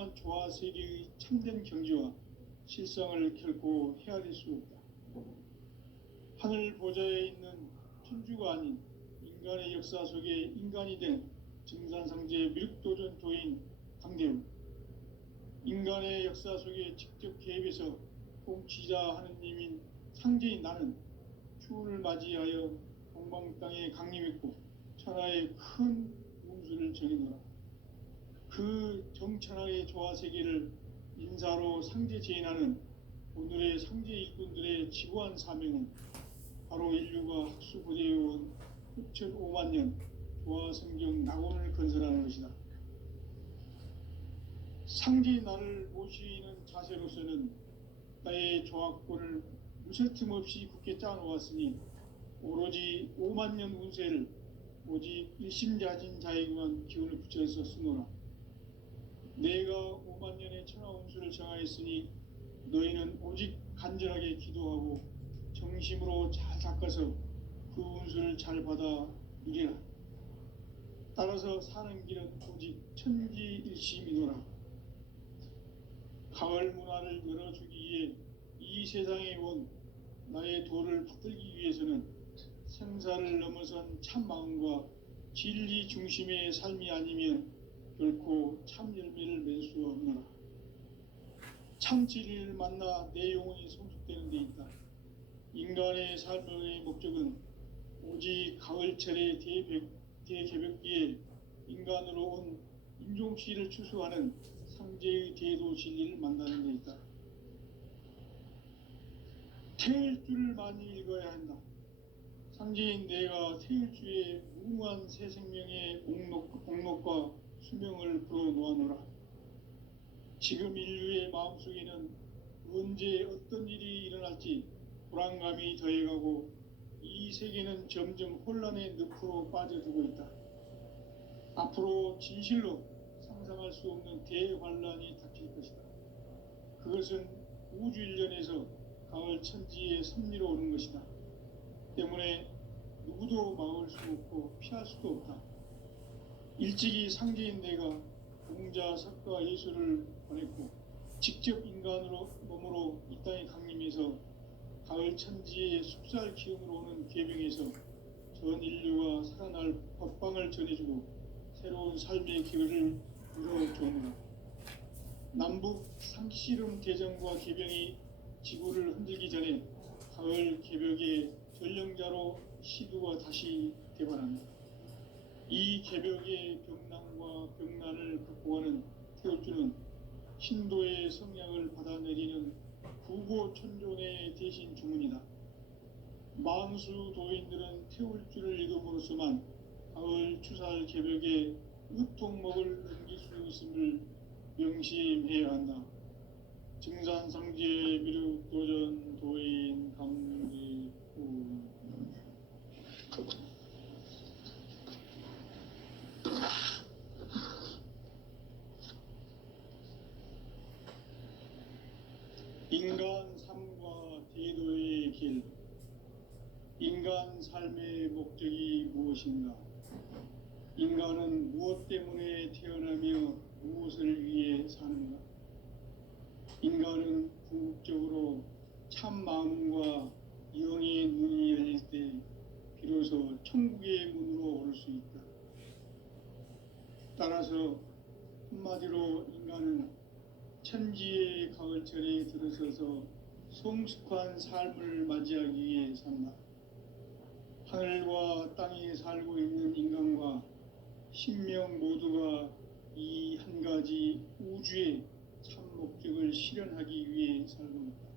진정한 조화 세계의 참된 경지와 실상을 결코 헤아릴 수 없다. 하늘 보좌에 있는 천주가 아닌 인간의 역사 속에 인간이 된 증산상제 미륵도전 도인 강대우, 인간의 역사 속에 직접 개입해서 통치자 하느님인 상제인 나는 추운을 맞이하여 동방 땅에 강림했고 천하의 큰 운수를 정해놓아 그 정천하의 조화 세계를 인사로 상제 제인하는 오늘의 상제 일꾼들의 지구한 사명은 바로 인류가 학수고대해온 6,500만 년 조화 성경 낙원을 건설하는 것이다. 상제인 나를 모시는 자세로서는 나의 조화권을 무쇠 틈 없이 굳게 짜놓았으니 오로지 5만 년 운세를 오직 일심자진 자에게만 기운을 붙여서 쓰노라. 내가 5만 년의 천하 운수를 정하였으니 너희는 오직 간절하게 기도하고 정심으로 잘 닦아서 그 운수를 잘 받아 누리라. 따라서 사는 길은 오직 천지일심이노라. 가을 문화를 열어주기 위해 이 세상에 온 나의 도를 받들기 위해서는 생사를 넘어선 참 마음과 진리 중심의 삶이 아니면 결코 참 열매를 맺을 수 없노라. 참 진리를 만나 내 영혼이 성숙되는 데 있다. 인간의 삶의 목적은 오직 가을철의 대개벽기에 인간으로 온 인종씨를 추수하는 상제의 대도 진리를 만나는 데 있다. 태일주를 많이 읽어야 한다. 상제인 내가 태일주의 무궁한 새 생명의 공록과 수명을 불어놓아노라. 지금 인류의 마음속에는 언제 어떤 일이 일어날지 불안감이 더해가고 이 세계는 점점 혼란의 늪으로 빠져들고 있다. 앞으로 진실로 상상할 수 없는 대환란이 닥칠 것이다. 그것은 우주 일련에서 가을 천지의 섭리로 오는 것이다. 때문에 누구도 막을 수 없고 피할 수도 없다. 일찍이 상제인 내가 공자, 석가, 예수를 보냈고 직접 인간으로 몸으로 이 땅에 강림해서 가을 천지의 숲살 기운으로 오는 계명에서 전 인류가 살아날 법방을 전해주고 새로운 삶의 기회를 열어주노라. 남북 상씨름 대전과 개병이 지구를 흔들기 전에 가을 개벽의 전령자로 시두가 다시 개발한다. 이 개벽의 병난과 병난을 극복하는 태울주는 신도의 성량을 받아내리는 구고천존의 대신 주문이다. 만수 도인들은 태울주를 읽음으로써만 가을 추살 개벽에 으통목을 넘길 수 있음을 명심해야 한다. 증산상제 미륵도전 도인 강대우. 인간 삶과 대도의 길. 인간 삶의 목적이 무엇인가? 인간은 무엇 때문에 태어나며 무엇을 위해 사는가? 인간은 궁극적으로 참 마음과 영의 눈이 열릴 때 비로소 천국의 문으로 오를 수 있다. 따라서 한마디로 인간은 천지의 가을철에 들어서서 성숙한 삶을 맞이하기 위해 산다. 하늘과 땅에 살고 있는 인간과 신명 모두가 이 한 가지 우주의 참 목적을 실현하기 위해 살고 있다.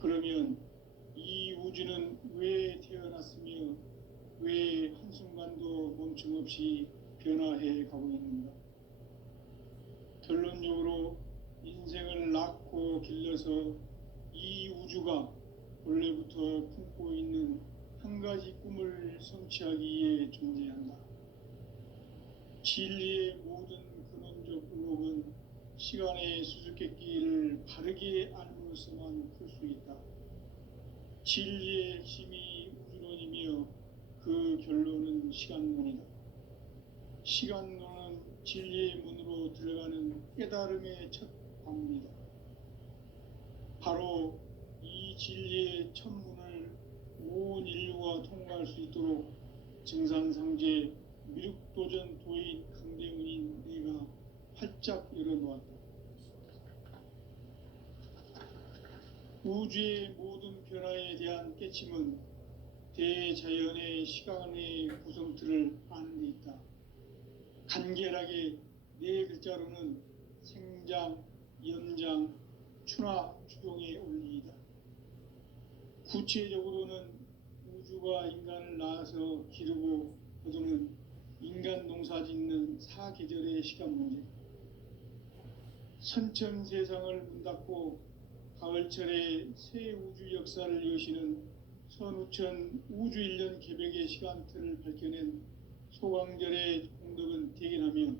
그러면 이 우주는 왜 태어났으며 왜 한순간도 멈춤없이 변화해 가고 있는가? 결론적으로 인생을 낳고 길러서 이 우주가 원래부터 품고 있는 한 가지 꿈을 성취하기 위해 존재한다. 진리의 모든 근원적 의혹은 시간의 수수께끼를 바르게 알므로서만 풀 수 있다. 진리의 핵심이 우주론이며 그 결론은 시간론이다. 시간론은 인간은 진리의 문으로 들어가는 깨달음의 첫 방문이다. 바로 이 진리의 첫 문을 온 인류가 통과할 수 있도록 증산상제 미륵도전 도인 강대문인 내가 활짝 열어놓았다. 우주의 모든 변화에 대한 깨침은 대자연의 시간의 구성틀을 아는 데 있다. 간결하게 네 글자로는 생장, 연장, 추나 추동의 원리이다. 구체적으로는 우주가 인간을 낳아서 기르고 거두는 인간 농사 짓는 사계절의 시간 문제, 선천 세상을 문 닫고 가을철에 새 우주 역사를 여시는 선우천 우주 1년 개벽의 시간틀을 밝혀낸 소강절의 공덕은 대견하며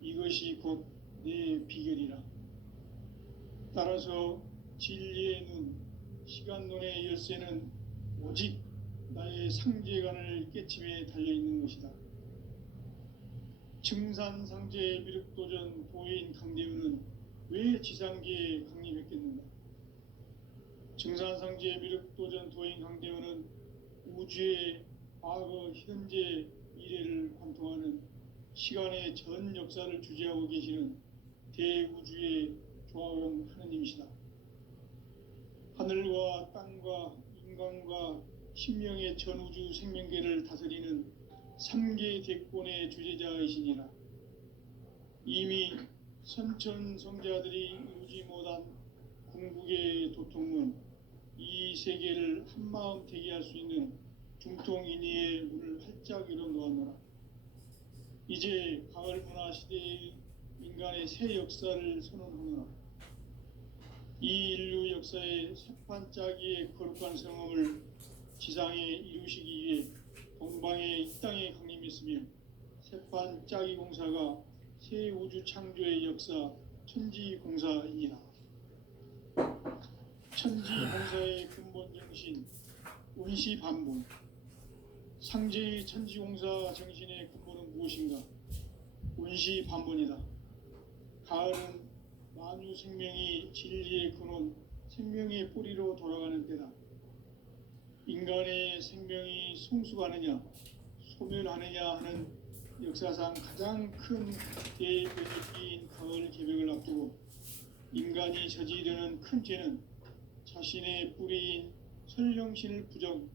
이것이 곧 내 비결이라. 따라서 진리의 눈, 시간론의 열쇠는 오직 나의 상제관을 깨침에 달려있는 것이다. 증산상제 미륵도전 도인 강대우는 왜 지상계에 강림했겠는가? 증산상제 미륵도전 도인 강대우는 우주의 과거, 현재, 미래를 관통하는 시간의 전 역사를 주재하고 계시는 대우주의 조화원 하느님이시다. 하늘과 땅과 인간과 신명의 전우주 생명계를 다스리는 3계 대권의 주제자이시니라. 이미 선천성자들이 이루지 못한 궁극의 도통은 이 세계를 한마음 되게 할 수 있는 중통인의의 문을 활짝 열어놓았노라. 이제 가을 문화 시대의 인간의 새 역사를 선언하노라. 이 인류 역사의 새판짜기의 거룩한 성험을 지상에 이루시기 위해 동방의 이 땅에 강림했으며 새판짜기 공사가 새 우주 창조의 역사 천지공사이니라. 천지공사의 근본 정신 운시반본, 상제의 천지공사 정신의 근본은 무엇인가? 운시반본이다. 가을은 만유 생명이 진리의 근원, 생명의 뿌리로 돌아가는 때다. 인간의 생명이 성숙하느냐, 소멸하느냐 하는 역사상 가장 큰 대변이기인 가을 개벽을 앞두고 인간이 저지르는 큰 죄는 자신의 뿌리인 설령신을 부정,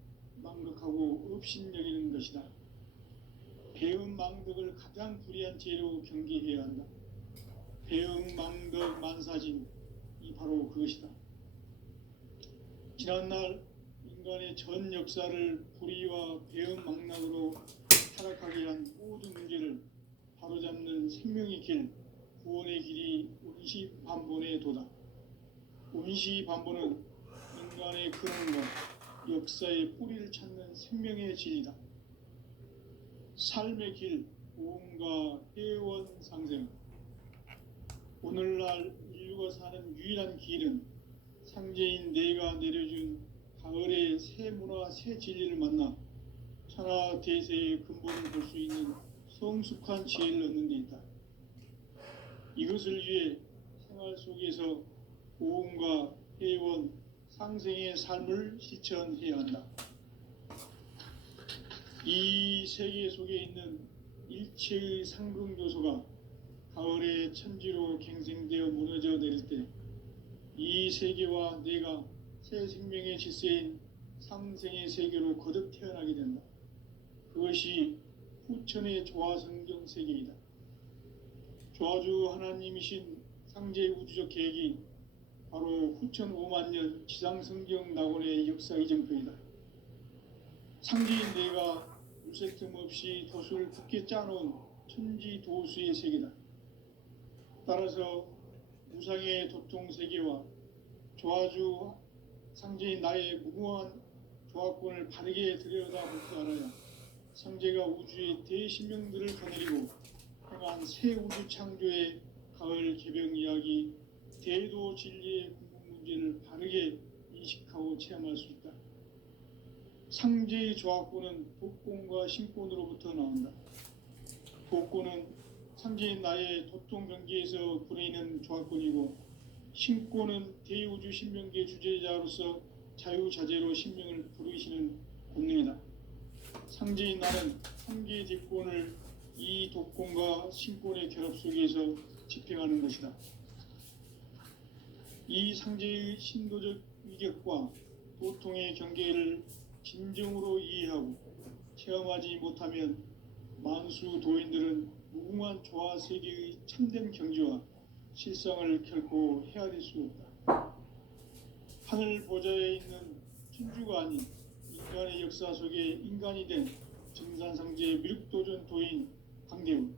망극하고 업신여기는 것이다. 배음 망덕을 가장 불의한 죄로 경계해야 한다. 배음 망덕 만사진, 이 바로 그것이다. 지난날 인간의 전 역사를 불의와 배음 망락으로 타락하게 한 모든 문제를 바로잡는 생명의 길, 구원의 길이 운시반본의 도다. 운시반본은 인간의 근원과 역사의 뿌리를 찾는 생명의 진리다. 삶의 길, 오음과 회원 상생. 오늘날 인류가 사는 유일한 길은 상제인 내가 내려준 가을의 새 문화, 새 진리를 만나 천하 대세의 근본을 볼 수 있는 성숙한 지혜를 얻는 데 있다. 이것을 위해 생활 속에서 오음과 회원, 상생의 삶을 실천해야 한다. 이 세계 속에 있는 일체의 상극 요소가 가을의 천지로 갱생되어 무너져 내릴 때 이 세계와 내가 새 생명의 질서인 상생의 세계로 거듭 태어나게 된다. 그것이 후천의 조화성경 세계이다. 조화주 하나님이신 상제 우주적 계획이 바로 후천 5만 년 지상성경 낙원의 역사 이정표이다. 상제인 내가 물새 틈 없이 도수를 굳게 짜놓은 천지 도수의 세계다. 따라서 무상의 도통 세계와 조화주 상제인 나의 무궁한 조화권을 바르게 들여다볼 줄 알아야 상제가 우주의 대신명들을 거느리고 행한 새 우주 창조의 가을 개벽 이야기, 대도 진리의 궁극 문제를 바르게 인식하고 체험할 수 있다. 상제의 조화권은 복권과 신권으로부터 나온다. 복권은 상제인 나의 도통 경계에서 불어있는 조합권이고, 신권은 대우주 신명계 주제자로서 자유자재로 신명을 부르시는 본능이다. 상제인 나는 상계의 대권을 이 독권과 신권의 결합 속에서 집행하는 것이다. 이 상제의 신도적 위격과 도통의 경계를 진정으로 이해하고 체험하지 못하면 만수 도인들은 무궁한 조화 세계의 참된 경지와 실상을 결코 헤아릴 수 없다. 하늘 보좌에 있는 천주가 아닌 인간의 역사 속에 인간이 된 정산상제의 미륵도전 도인 강대훈,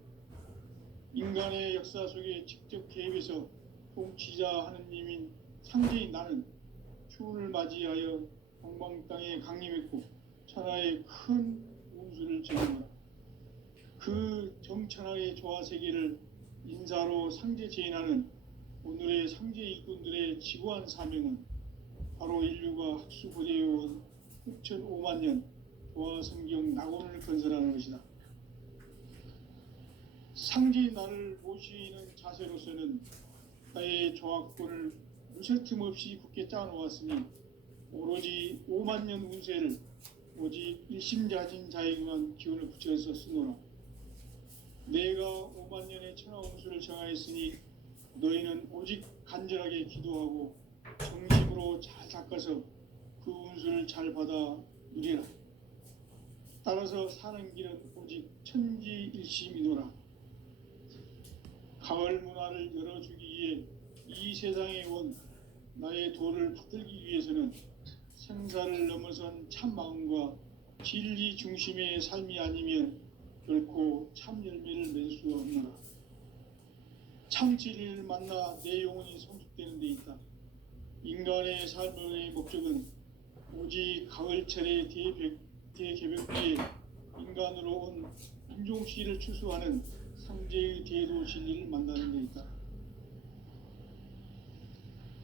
인간의 역사 속에 직접 개입해서 통치자 하느님인 상제인 나는 추운을 맞이하여 동방 땅에 강림했고 천하의 큰 운수를 전하노라. 그 정천하의 조화 세계를 인사로 상제 제인하는 오늘의 상제 일꾼들의 지구한 사명은 바로 인류가 학수고대해온 6,500만 년 조화 성경 낙원을 건설하는 것이다. 상제인 나를 모시는 자세로서는 나의 조합권을 무쇠틈 없이 굳게 짜놓았으니 오로지 5만 년 운세를 오직 일심자진 자에게만 기운을 붙여서 쓰노라. 내가 5만 년의 천하 운수를 정하였으니 너희는 오직 간절하게 기도하고 정심으로 잘 닦아서 그 운수를 잘 받아 누리라. 따라서 사는 길은 오직 천지일심이노라. 가을 문화를 열어주기 위해 이 세상에 온 나의 도를 받들기 위해서는 생사를 넘어선 참 마음과 진리 중심의 삶이 아니면 결코 참 열매를 맺을 수 없노라. 참 진리를 만나 내 영혼이 성숙되는 데 있다. 인간의 삶의 목적은 오직 가을철의 대개벽기에 인간으로 온 인종시를 추수하는 상제의 대도 진리를 만나는 데 있다.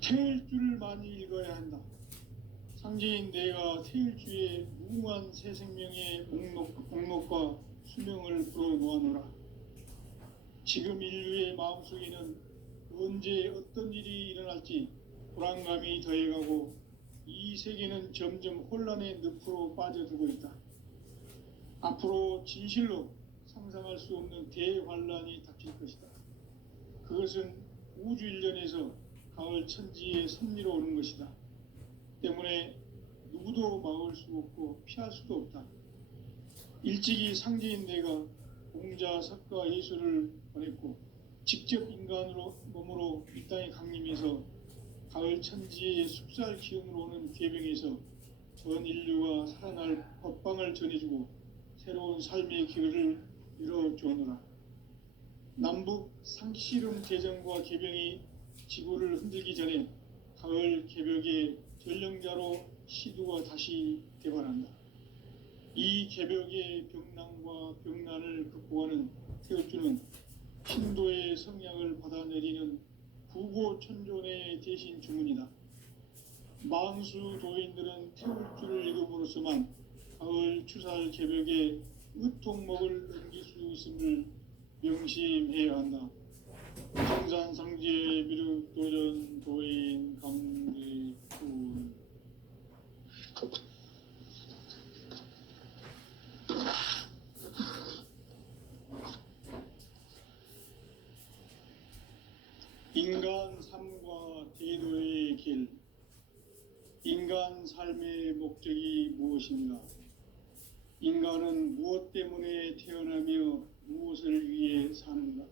태일주를 많이 읽어야 한다. 상제인 내가 태일주의 무궁한 새 생명의 목록과 수명을 불어놓아노라. 지금 인류의 마음속에는 언제 어떤 일이 일어날지 불안감이 더해가고 이 세계는 점점 혼란의 늪으로 빠져들고 있다. 앞으로 진실로 상상할 수 없는 대환란이 닥칠 것이다. 그것은 우주 일련에서 가을 천지의 섭리로 오는 것이다. 때문에 누구도 막을 수 없고 피할 수도 없다. 일찍이 상제인 내가 공자, 석가, 예수를 보냈고 직접 인간으로 몸으로 이 땅에 강림해서 가을 천지의 숲살 기운으로 오는 계병에서 전 인류가 살아날 법방을 전해주고 새로운 삶의 기회를 열어주오노라. 남북 상씨름 대전과 계병이 지구를 흔들기 전에 가을 개벽의 전령자로 시두가 다시 개발한다. 이 개벽의 병난과 병난을 극복하는 태극주는 신도의 성향을 받아내리는 부고천존의 대신 주문이다. 만수 도인들은 태극주를 읽음으로써만 가을 추살 개벽의 의통목을 넘길 수 있음을 명심해야 한다. 정산상제 미륵도전 도인 강대훈. 인간 삶과 대도의 길. 인간 삶의 목적이 무엇인가? 인간은 무엇 때문에 태어나며 무엇을 위해 사는가?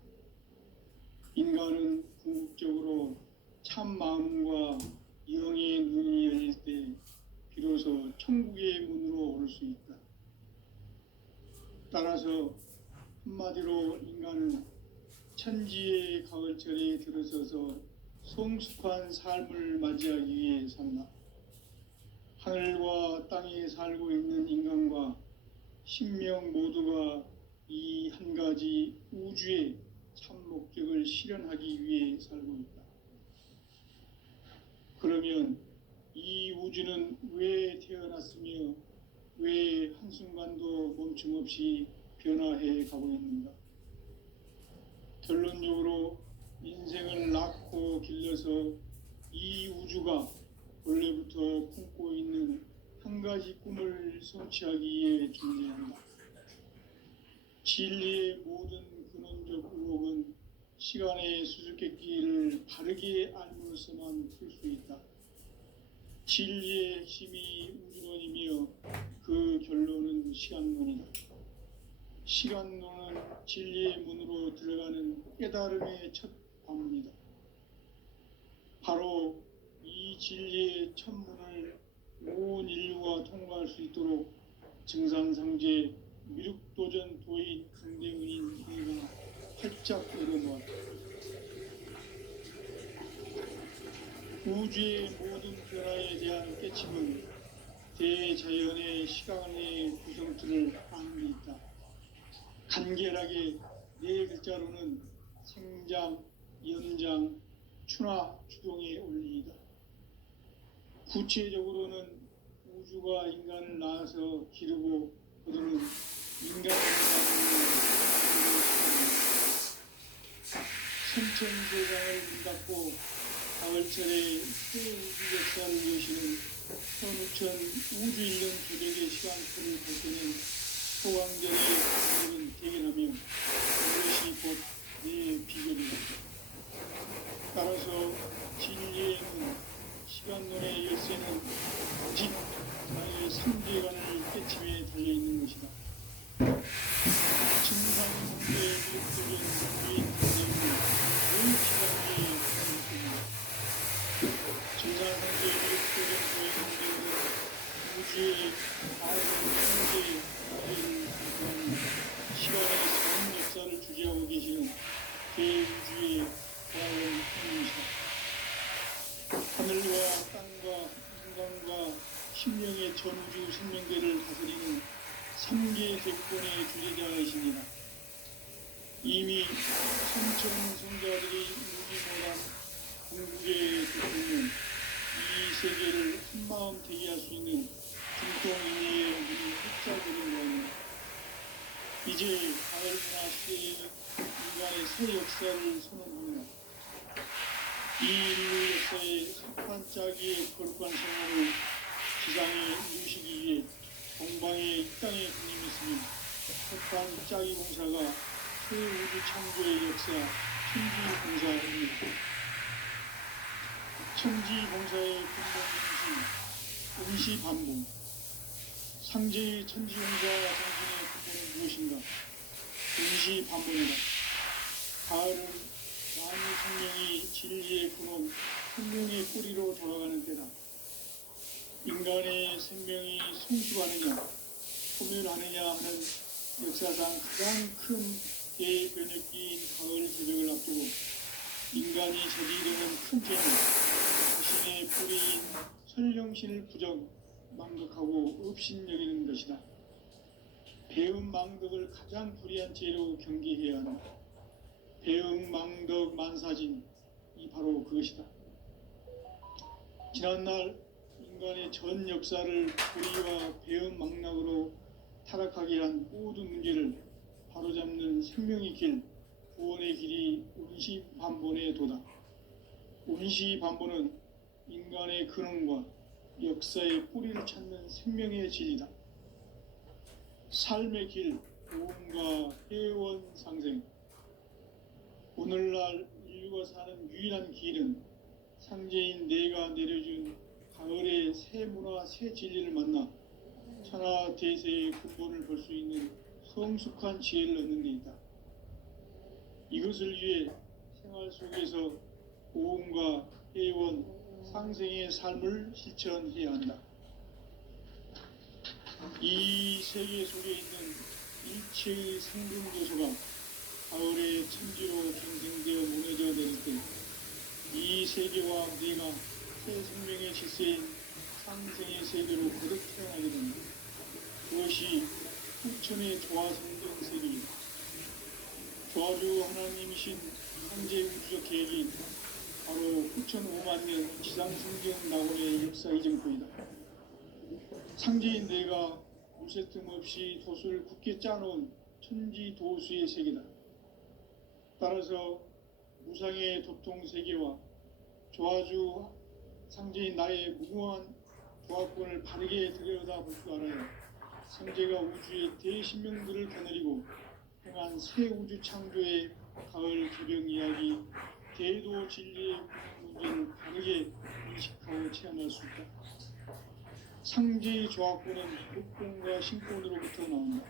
인간은 궁극적으로 참 마음과 영의 눈이 열릴 때 비로소 천국의 문으로 오를 수 있다. 따라서 한마디로 인간은 천지의 가을철에 들어서서 성숙한 삶을 맞이하기 위해 산다. 하늘과 땅에 살고 있는 인간과 신명 모두가 이 한 가지 우주의 참 목적을 실현하기 위해 살고 있다. 그러면 이 우주는 왜 태어났으며 왜 한순간도 멈춤없이 변화해 가고 있는가? 중력으로 인생을 낳고 길러서 이 우주가 원래부터 품고 있는 한 가지 꿈을 성취하기 위해 존재한다. 진리의 모든 근원적 의혹은 시간의 수수께끼를 바르게 알므로서만 풀 수 있다. 진리의 핵심이 우주론이며 그 결론은 시간론이다. 시간론은 진리의 문으로 들어가는 깨달음의 첫 관문이다. 바로 이 진리의 첫 문을 온 인류가 통과할 수 있도록 증산상제 미륵도전 도인 강대은인 회가 활짝 열어놓았다. 우주의 모든 변화에 대한 깨침은 대자연의 시간의 구성틀을 아는 데 있다. 간결하게 네 글자로는 생장, 연장, 추나 추동의 원리이다. 구체적으로는 우주가 인간을 낳아서 기르고 거두는 인간의 천천세상을 문닫고 가을철에 새 우주 역사를 여시는 현우천 우주 일년 조력의 시간표를 볼 때는 소강전의 비결은 대견하며 이것이 곧 내 비결이다. 따라서 진리의 문, 시간론의 열쇠는 오직 나의 삼재관을 깨침에 달려있는 것이다. 증상상제의 미륵적인 우주의 탄생은 온 시간의 가능성이다. 증상상제의 미륵적인 우주의 탄생은 우주의 아름 현재의 우주를 발표하는 시간의 전 역사를 주재하고 계시는 대우주의 과학은 하나님이시다. 하늘과 땅과 인간과 심령의 전우주 생명계를 다스리는 3계 대권의 주제자이십니다. 이미 천천 성자들이 무기모란 궁극의 대통령 이 세계를 한마음 되게 할 수 있는 중동인의 문을 활짝 열어놓았습니다. 이제 가을 문화 시대의 인간의 새 역사를 선언합니다. 이 인류 역사의 석판짜기의 거룩한 생활을 지상에 이루시기 위해 동방의 이 땅에 군림했으며 석판짜기 공사가 새 우주 창조의 역사 천지봉사입니다. 천지봉사의 근본 임시반복 상제의 천지봉사 정신의 근본은 무엇인가? 임시반복이다. 가을은 만유 생명이 진리의 근원, 생명의 뿌리로 돌아가는 때다. 인간의 생명이 성숙하느냐, 소멸하느냐 하는 역사상 가장 큰 대변혁기인 가을 개벽을 앞두고 인간이 저지르는 큰 죄는 자신의 뿌리인 설령신을 부정, 망덕하고 업신여기는 것이다. 배음 망덕을 가장 불의한 죄로 경계해야 한다. 배음 망덕 만사진, 이 바로 그것이다. 지난날 인간의 전 역사를 불의와 배음 망락으로 타락하게 한 모든 문제를 바로잡는 생명의 길, 구원의 길이 운시반본의 도다. 운시반본은 인간의 근원과 역사의 뿌리를 찾는 생명의 진리다. 삶의 길, 고음과 회원 상생. 오늘날 인류가 사는 유일한 길은 상제인 내가 내려준 가을의 새 문화, 새 진리를 만나 천하 대세의 근본을 볼 수 있는 성숙한 지혜를 얻는 데 있다. 이것을 위해 생활 속에서 고음과 회원, 상생의 삶을 실천해야 한다. 이 세계 속에 있는 일체의 생존 요소가 가을의 천지로 갱생되어 무너져 내릴 때 이 세계와 내가 새 생명의 질서인 상생의 세계로 거듭 태어나게 된다. 그것이 후천의 조화성경 세계이다. 조화주 하나님이신 현재 우주적 계획이 바로 후천 5만 년 지상성경 낙원의 역사 이정표이다. 상제인 내가 무쇠 틈 없이 도수를 굳게 짜놓은 천지 도수의 세계다. 따라서 무상의 도통 세계와 조화주 상제인 나의 무궁한 조합권을 바르게 들여다볼 줄 알아요. 상제가 우주의 대신명들을 거느리고 행한 새 우주 창조의 가을 개병 이야기, 대도 진리의 문제를 바르게 인식하고 체험할 수 있다. 상제의 조합권은 독권과 신권으로부터 나온다.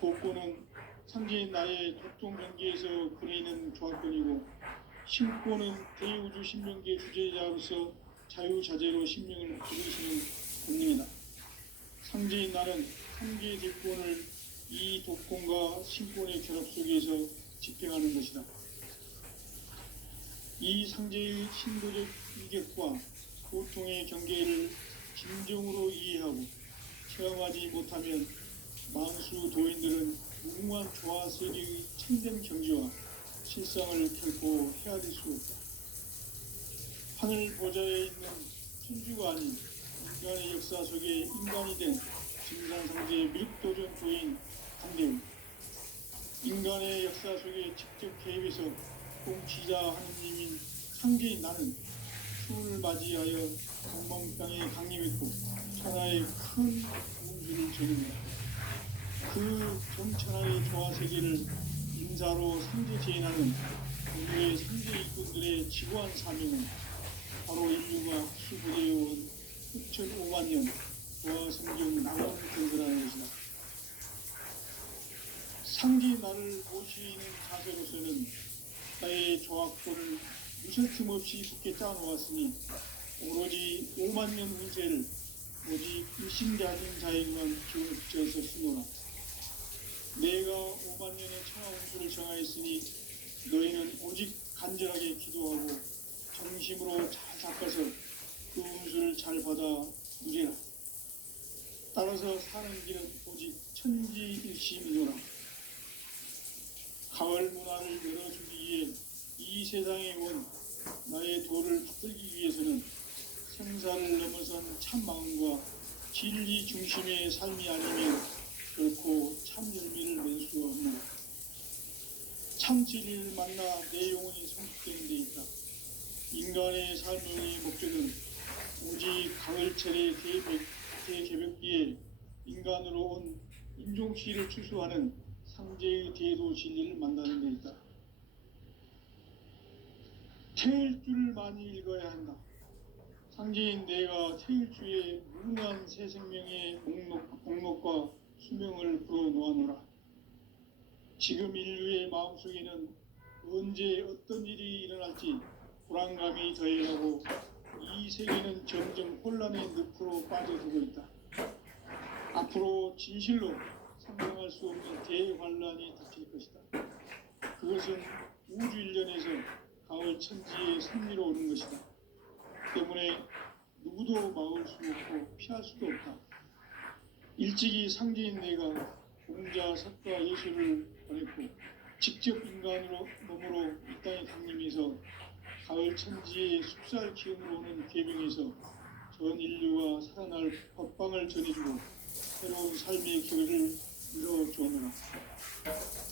독권은 상제인 나의 독종 경계에서 거느리는 조합권이고, 신권은 대우주 신명계 주제자로서 자유자재로 신명을 부르시는 본능이다. 상제인 나는 상계의 대권을 이 독권과 신권의 결합 속에서 집행하는 것이다. 이 상제의 신도적 위격과 고통의 경계를 진정으로 이해하고 체험하지 못하면 만수 도인들은 무궁한 조화 세계의 참된 경지와 실상을 결코 헤아릴 수 없다. 하늘 보좌에 있는 천주가 아닌 인간의 역사 속에 인간이 된 진산상제의 밀도전 도인 강대우, 인간의 역사 속에 직접 개입해서 공치자 하느님인 상제인 나는 추운을 맞이하여 동방 땅에 강림했고 천하의 큰 우주를 적입니다. 그 정천하의 조화 세계를 인사로 상제 제인하는 인류의 상제 일꾼들의 지구한 사명은 바로 인류가 수부되어온 6,500만 년 조화 성경 나라를 건설하는 것이다. 상제인 나를 모시는 자세로서는 나의 조합권을 무슨 없이 굳게 짜놓았으니 오로지 5만 년 운세를 오직 일심자진 자에게만 기운을 붙여서 쓰노라. 내가 5만 년의 천하 운수를 정하였으니 너희는 오직 간절하게 기도하고 정심으로 잘 닦아서 그 운수를 잘 받아 누리라. 따라서 사는 길은 오직 천지일심이노라. 가을 문화를 열어주기 위해 이 세상에 온 나의 도를 받들기 위해서는 생사를 넘어선 참마음과 진리 중심의 삶이 아니면 결코 참 열매를 맺을 수 없노라. 참 진리를 만나 내 영혼이 성숙되는 데 있다. 인간의 삶의 목적은 오직 가을철의 대개벽기에 인간으로 온 인종시를 추수하는 상제의 대도 진리를 만나는 데 있다. 태일주를 많이 읽어야 한다. 상제인 내가 태일주의 무궁한 새 생명의 목록과 수명을 풀어놓아노라. 지금 인류의 마음속에는 언제 어떤 일이 일어날지 불안감이 더해가고 이 세계는 점점 혼란의 늪으로 빠져들고 있다. 앞으로 진실로 상상할 수 없는 대환란이 닥칠 것이다. 그것은 우주 일련에서 가을 천지의 섭리로 오는 것이다. 때문에 누구도 막을 수 없고 피할 수도 없다. 일찍이 상제인 내가 공자, 석가, 예수를 보냈고 직접 인간으로 몸으로 이 땅에 강림해서 가을 천지의 숲살 기운으로 오는 계명에서 전 인류가 살아날 법방을 전해주고 새로운 삶의 길을 이뤄주었노라.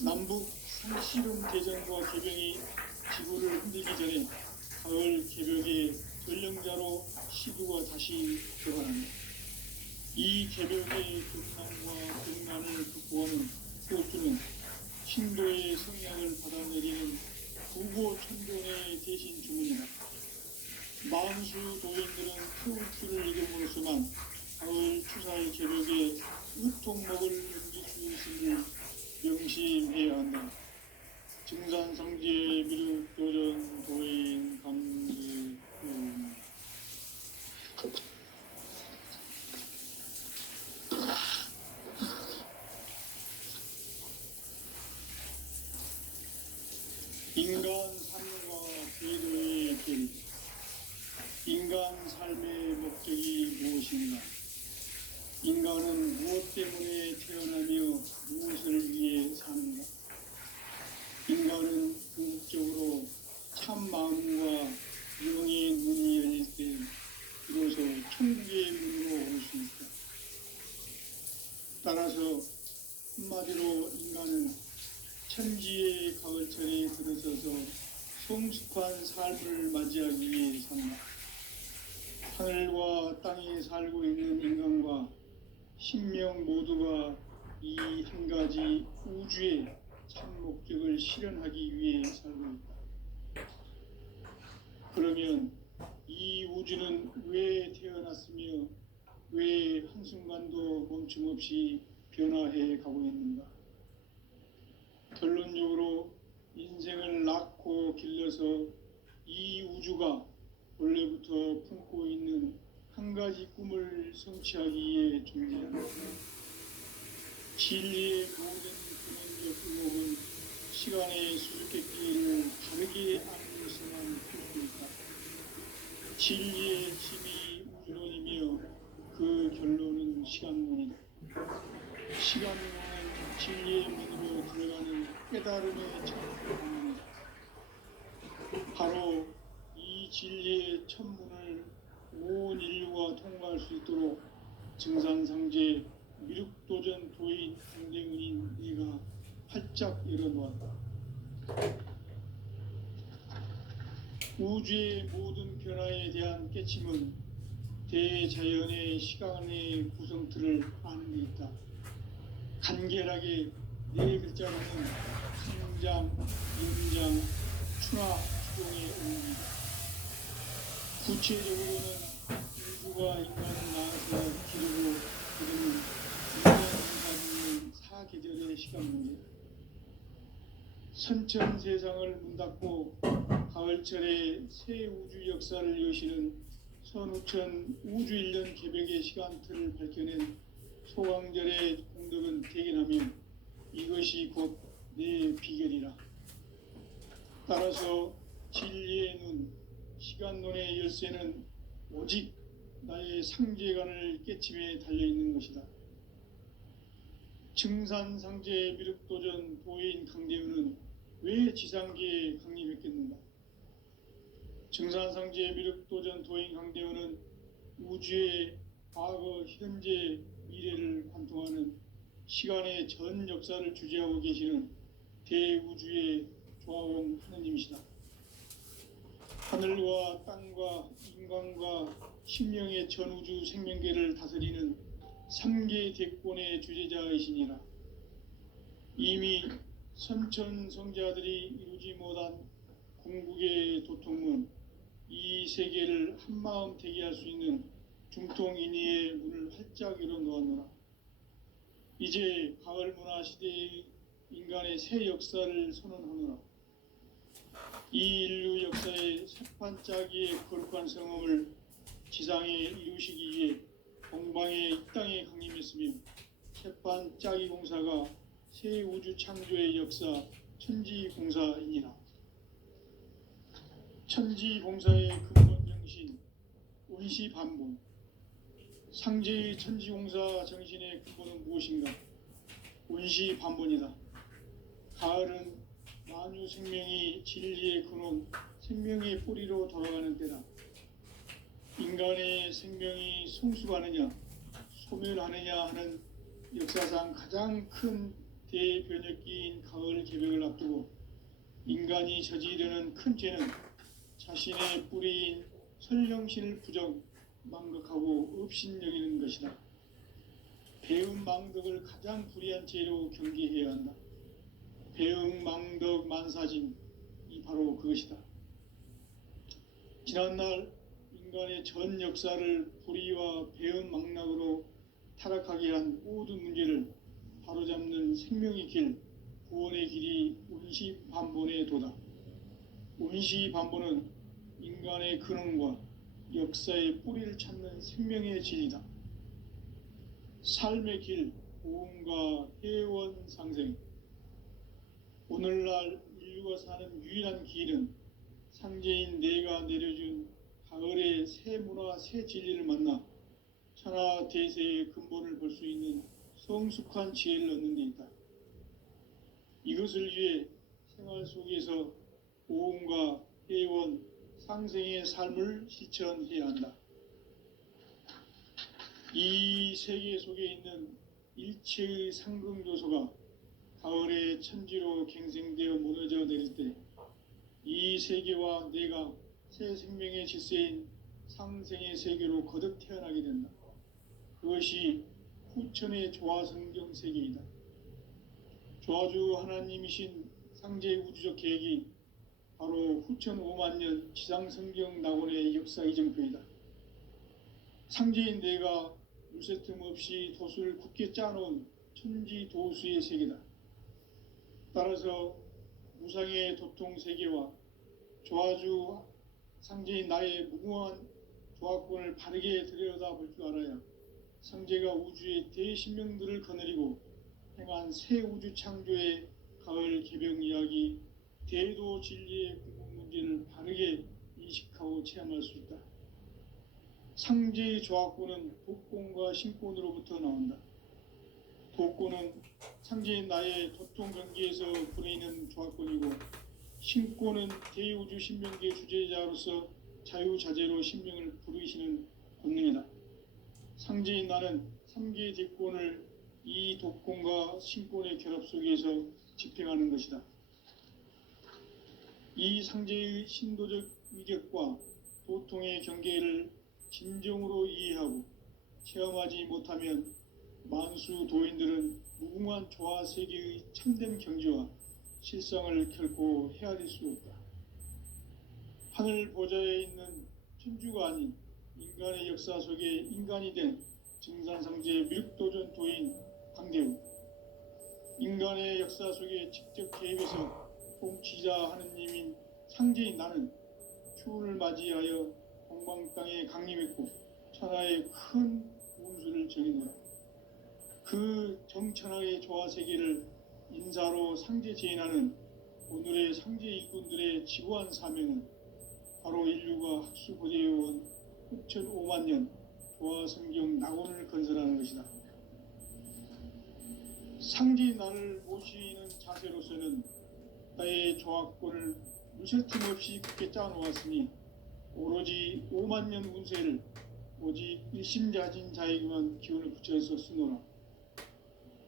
남북 상씨름 대전과 개병이 지구를 흔들기 전에 가을 개벽의 전령자로 시두가 다시 들어간다. 이 개벽의 극난과 극난을 극복하는 태우주는 신도의 성령을 받아내리는 구고 천존의 대신 주문이다. 만수 도인들은 태우주를 이름으로서만 가을 추사의 개벽에 의통목을 넘길 수 있음을 명심해야 한다. 증산상제 미륵도전 도인 감지 인간 삶과 제도의 길. 인간 삶의 목적이 무엇인가? 인간은 무엇 때문에 태어나며 무엇을 위해 사는가? 인간은 궁극적으로 참 마음과 영의 눈이 열릴 때 비로소 천국의 문으로 올 수 있다. 따라서 한마디로 인간은 천지의 가을철에 들어서서 성숙한 삶을 맞이하기 위해 산다. 하늘과 땅에 살고 있는 인간과 신명 모두가 이 한 가지 우주의 참 목적을 실현하기 위해 살고 있다. 그러면 이 우주는 왜 태어났으며 왜 한순간도 멈춤없이 변화해 가고 있는가? 결론적으로 인생을 낳고 길러서 이 우주가 원래부터 품고 있는 한 가지 꿈을 성취하기 위해 존재한다. 진리의 모든 근원적 의혹은 시간의 수수께끼를 다르게 아는 것에만 풀 수 있다. 진리의 힘이 우주론이며 그 결론은 시간론이다. 시간론은 진리의 문으로 들어가는 깨달음의 창문이다. 바로 이 진리의 천문을 온 인류가 통과할 수 있도록 증산상제 미륵도전 도인 강대은인 네가 활짝 열어놓았다. 우주의 모든 변화에 대한 깨침은 대자연의 시간의 구성틀을 아는 데 있다. 간결하게 네 글자로는 성장, 연장, 추나 추동의 의미다. 구체적으로는 우주가 인간을 낳아서 기르고 그들은 인간을 사계절의 시간 문제다. 선천 세상을 문 닫고 가을철에 새 우주 역사를 여시는 선우천 우주 1년 개백의 시간틀을 밝혀낸 소강절의 공덕은 대견하며 이것이 곧 내 비결이라. 따라서 진리의 눈, 시간론의 열쇠는 오직 나의 상제관을 깨침에 달려있는 것이다. 증산상제 미륵도전 도인 강대우는 왜 지상계에 강림했겠는가? 증산상제 미륵도전 도인 강대우는 우주의 과거, 현재, 미래를 관통하는 시간의 전 역사를 주재하고 계시는 대우주의 조화원 하느님이시다. 하늘과 땅과 인간과 신명의 전우주 생명계를 다스리는 3계 대권의 주재자이시니라. 이미 선천성자들이 이루지 못한 궁극의 도통문, 이 세계를 한마음 되게 할 수 있는 중통인의의 문을 활짝 열어놓았노라. 이제 가을 문화 시대의 인간의 새 역사를 선언하노라. 이 인류 역사의 새판짜기의 거룩한 성험을 지상에 이루시기 위해 동방의 이 땅에 강림했으며 새판짜기 공사가 새 우주 창조의 역사 천지공사이니라. 천지공사의 근본 정신 운시반본. 상제의 천지공사 정신의 근본은 무엇인가? 운시반본이다. 가을은 만유 생명이 진리의 근원, 생명의 뿌리로 돌아가는 때다. 인간의 생명이 성숙하느냐, 소멸하느냐 하는 역사상 가장 큰 대변혁기인 가을 개벽을 앞두고 인간이 저지르는 큰 죄는 자신의 뿌리인 설령신을 부정, 망각하고 업신여기는 것이다. 배음 망덕을 가장 불의한 죄로 경계해야 한다. 배음 망덕 만사진, 이 바로 그것이다. 지난날 인간의 전 역사를 불의와 배음 망락으로 타락하게 한 모든 문제를 바로잡는 생명의 길, 구원의 길이 운시반본의 도다. 운시반본은 인간의 근원과 역사의 뿌리를 찾는 생명의 진리다. 삶의 길, 고음과 회원 상생. 오늘날 인류가 사는 유일한 길은 상제인 내가 내려준 가을의 새 문화, 새 진리를 만나 천하 대세의 근본을 볼 수 있는 성숙한 지혜를 얻는 데 있다. 이것을 위해 생활 속에서 고음과 회원, 상생의 삶을 실천해야 한다. 이 세계 속에 있는 일체의 상승조소가 가을의 천지로 갱생되어 무너져 내릴 때 이 세계와 내가 새 생명의 질서인 상생의 세계로 거듭 태어나게 된다. 그것이 후천의 조화성경 세계이다. 조화주 하나님이신 상제 우주적 계획이 바로 후천 5만 년 지상성경 낙원의 역사 이정표이다. 상제인 내가 물새 틈 없이 도수를 굳게 짜놓은 천지 도수의 세계다. 따라서 무상의 도통 세계와 조화주 상제인 나의 무궁한 조화권을 바르게 들여다볼 줄 알아야 상제가 우주의 대신명들을 거느리고 행한 새 우주 창조의 가을 개병 이야기, 대도 진리의 궁극 문제를 바르게 인식하고 체험할 수 있다. 상제의 조화권은 독권과 신권으로부터 나온다. 독권은 상제인 나의 도통 경계에서 부리는 조화권이고, 신권은 대우주 신명계의 주제자로서 자유자재로 신명을 부르시는 권능이다. 상제인 나는 3개의 대권을 이 독권과 신권의 결합 속에서 집행하는 것이다. 이 상제의 신도적 위격과 도통의 경계를 진정으로 이해하고 체험하지 못하면 만수 도인들은 무궁한 조화 세계의 참된 경지와 실상을 결코 헤아릴 수 없다. 하늘 보좌에 있는 천주가 아닌 인간의 역사 속에 인간이 된 증산상제 미륵도전 도인 강대우, 인간의 역사 속에 직접 개입해서 통치자 하느님인 상제인 나는 추운을 맞이하여 동방 땅에 강림했고 천하의 큰 운수를 정해놓아 그 정천하의 조화 세계를 인사로 상제 제인하는 오늘의 상제 일꾼들의 지구한 사명은 바로 인류가 학수고대해온 후천 5만 년 조화 성경 낙원을 건설하는 것이다. 상제인 나를 모시는 자세로서는 나의 조화권을 물새 틈 없이 굳게 짜놓았으니 오로지 5만 년 운세를 오직 일심자진 자에게만 기운을 붙여서 쓰노라.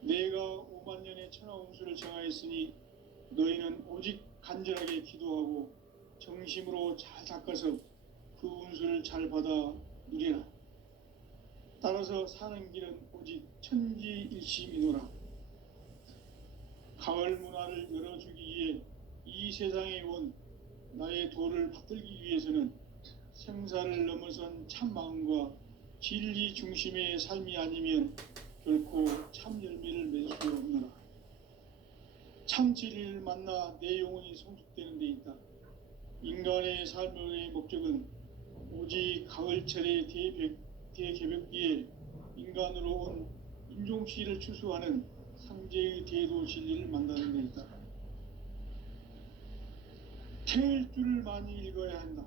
내가 5만 년의 천하 운수를 정하였으니 너희는 오직 간절하게 기도하고 정심으로 잘 닦아서 그 운수를 잘 받아 누리라. 따라서 사는 길은 오직 천지일심이노라. 가을 문화를 열어주기 위해 이 세상에 온 나의 도를 받들기 위해서는 생사를 넘어선 참 마음과 진리 중심의 삶이 아니면 결코 참 열매를 맺을 수 없노라. 참 진리를 만나 내 영혼이 성숙되는 데 있다. 인간의 삶의 목적은 오직 가을철의 대개벽기에 인간으로 온 인종시를 추수하는 상제의 대도 진리를 만나는 데 있다. 태일주를 많이 읽어야 한다.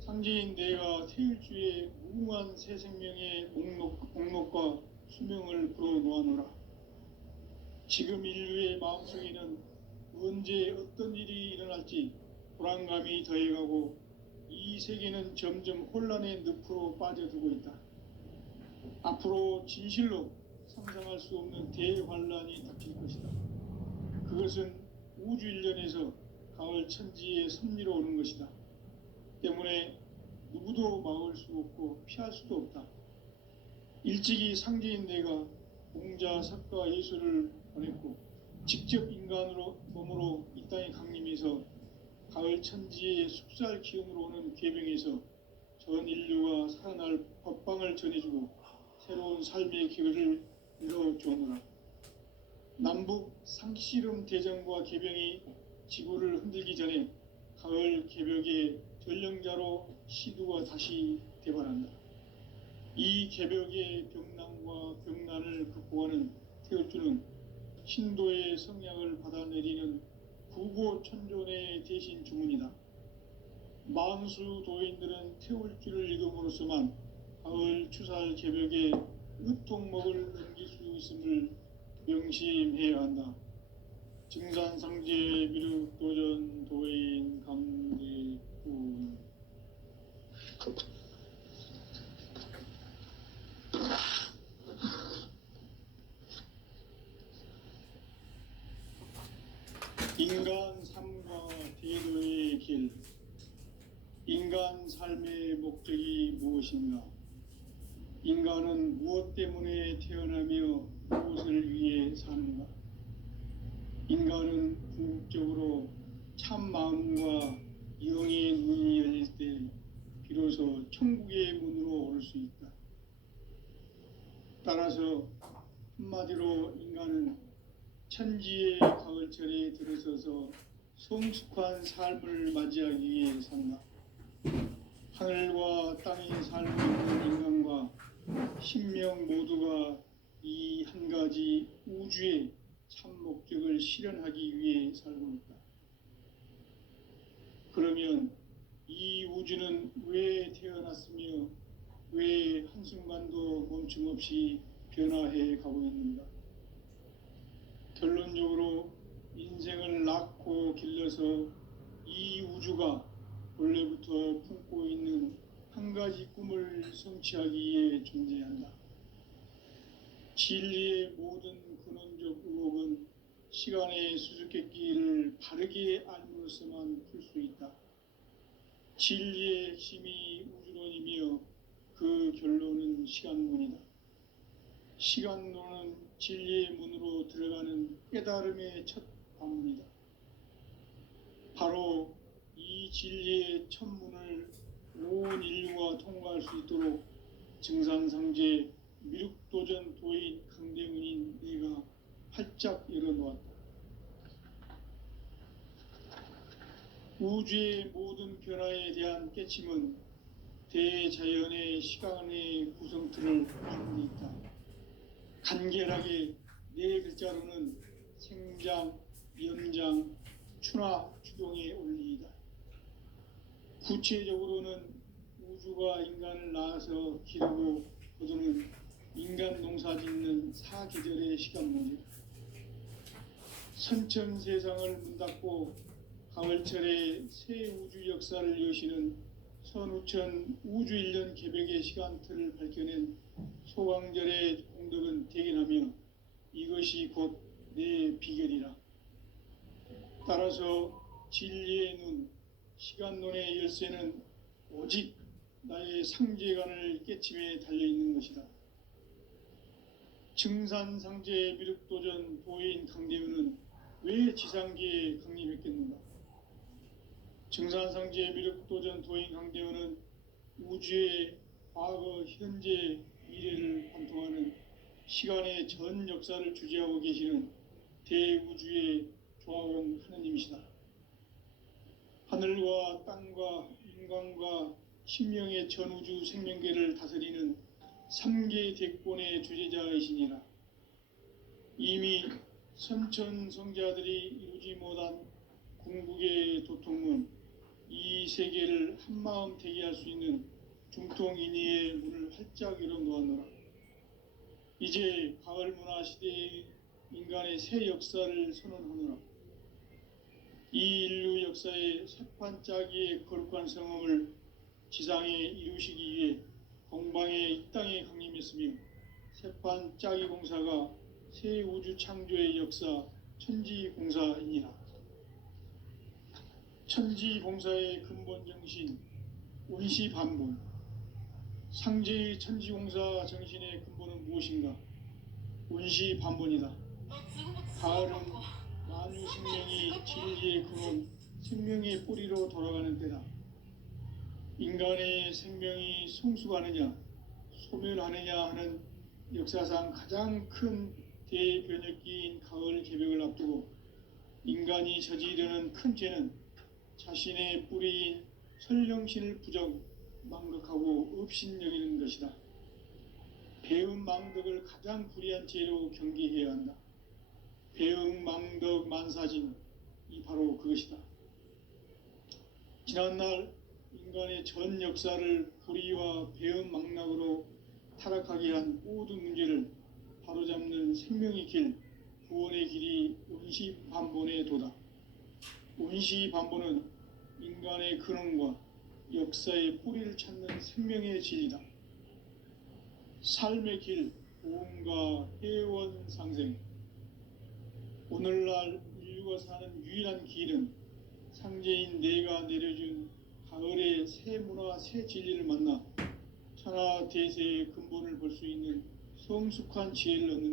상제인 내가 태일주의 무궁한 새 생명의 목록과 수명을 불어놓아노라. 지금 인류의 마음속에는 언제 어떤 일이 일어날지 불안감이 더해가고 이 세계는 점점 혼란의 늪으로 빠져들고 있다. 앞으로 진실로 상상할 수 없는 대환란이 닥칠 것이다. 그것은 우주 일련에서 가을 천지의 섭리로 오는 것이다. 때문에 누구도 막을 수 없고 피할 수도 없다. 일찍이 상제인 내가 공자, 석가, 예수를 보냈고 직접 인간으로 몸으로 이 땅에 강림해서 가을 천지의 숙살 기운으로 오는 계병에서 전 인류가 살아날 법방을 전해주고 새로운 삶의 기회를 열어주오노라. 남북 상씨름 대전과 계병이 지구를 흔들기 전에 가을 개벽의 전령자로 시두가 다시 대발한다. 이 개벽의 병난과 병난을 극복하는 태울주는 신도의 성량을 받아내리는 구고천존의 대신 주문이다. 만수 도인들은 태울주를 읽음으로써만 가을 추살 개벽의 으통목을 넘길 수 있음을 명심해야 한다. 증산상제 미륵도전 도인 강대군. 인간 삶과 대도의 길. 인간 삶의 목적이 무엇인가? 인간은 무엇 때문에 태어나며 무엇을 위해 사는가? 인간은 궁극적으로 참 마음과 영의 눈이 열릴 때 비로소 천국의 문으로 오를 수 있다. 따라서 한마디로 인간은 천지의 가을철에 들어서서 성숙한 삶을 맞이하기 위해 산다. 하늘과 땅에 살고 있는 인간과 신명 모두가 이 한 가지 우주의 참 목적을 실현하기 위해 살고 있다. 그러면 이 우주는 왜 태어났으며 왜 한순간도 멈춤 없이 변화해 가고 있는가? 결론적으로 인생을 낳고 길러서 이 우주가 원래부터 품고 있는 한 가지 꿈을 성취하기 위해 존재한다. 진리의 모든 근원적 의혹은 시간의 수수께끼를 바르게 알므로서만 풀 수 있다. 진리의 핵심이 우주론이며 그 결론은 시간론이다. 시간론은 진리의 문으로 들어가는 깨달음의 첫 관문이다. 바로 이 진리의 첫 문을 온 인류가 통과할 수 있도록 증산상제 미륵도전 도인 강대은인 내가 활짝 열어놓았다. 우주의 모든 변화에 대한 깨침은 대자연의 시간의 구성틀을 갖고 있다. 간결하게 네 글자로는 생장, 연장, 추나 추동의 원리이다. 구체적으로는 우주가 인간을 낳아서 기르고 거두는 인간 농사 짓는 사계절의 시간문이다. 선천 세상을 문 닫고 가을철에 새 우주 역사를 여시는 선우천 우주 1년 개백의 시간틀을 밝혀낸 소강절의 공덕은 대견하며 이것이 곧 내 비결이라. 따라서 진리의 눈, 시간론의 열쇠는 오직 나의 상제관을 깨침에 달려있는 것이다. 증산상제 미륵도전 도인 강대우는 왜 지상계에 강림했겠는가? 증산상제 미륵도전 도인 강대우는 우주의 과거, 현재, 미래를 관통하는 시간의 전 역사를 주재하고 계시는 대우주의 조화원 하느님이시다. 하늘과 땅과 인간과 신명의 전우주 생명계를 다스리는 3개 대권의 주재자이시니라. 이미 선천성자들이 이루지 못한 궁극의 도통은 이 세계를 한마음 되게 할 수 있는 중통인의의 문을 활짝 열어놓았노라. 이제 가을 문화 시대의 인간의 새 역사를 선언하노라. 이 인류 역사의 새판짜기의 거룩한 성험을 지상에 이루시기 위해 동방에 이 땅에 강림했으며 새판짜기 공사가 새 우주 창조의 역사 천지공사이니라. 천지공사의 근본 정신 운시반본. 상제의 천지공사 정신의 근본은 무엇인가? 운시반본이다. 가을은 만유 생명이 진리의 근원, 생명의 뿌리로 돌아가는 때다. 인간의 생명이 성숙하느냐, 소멸하느냐 하는 역사상 가장 큰 대변혁기인 가을 개벽을 앞두고 인간이 저지르는 큰 죄는 자신의 뿌리인 설령신을 부정, 망극하고 업신여기는 것이다. 배음 망덕을 가장 불의한 죄로 경계해야 한다. 배음 망덕 만사진, 이 바로 그것이다. 지난날 인간의 전 역사를 불의와 배음 망락으로 타락하게 한 모든 문제를 바로잡는 생명의 길, 구원의 길이 운시반본의 도다. 운시반본은 인간의 근원과 역사의 뿌리를 찾는 생명의 진리다. 삶의 길, 보험과 회원 상생. 오늘날 인류가 사는 유일한 길은 상제인 내가 내려준 가을의 새 새 진리를 만나 천하 대세의 근본을 볼 수 있는 성숙한 지혜를 얻는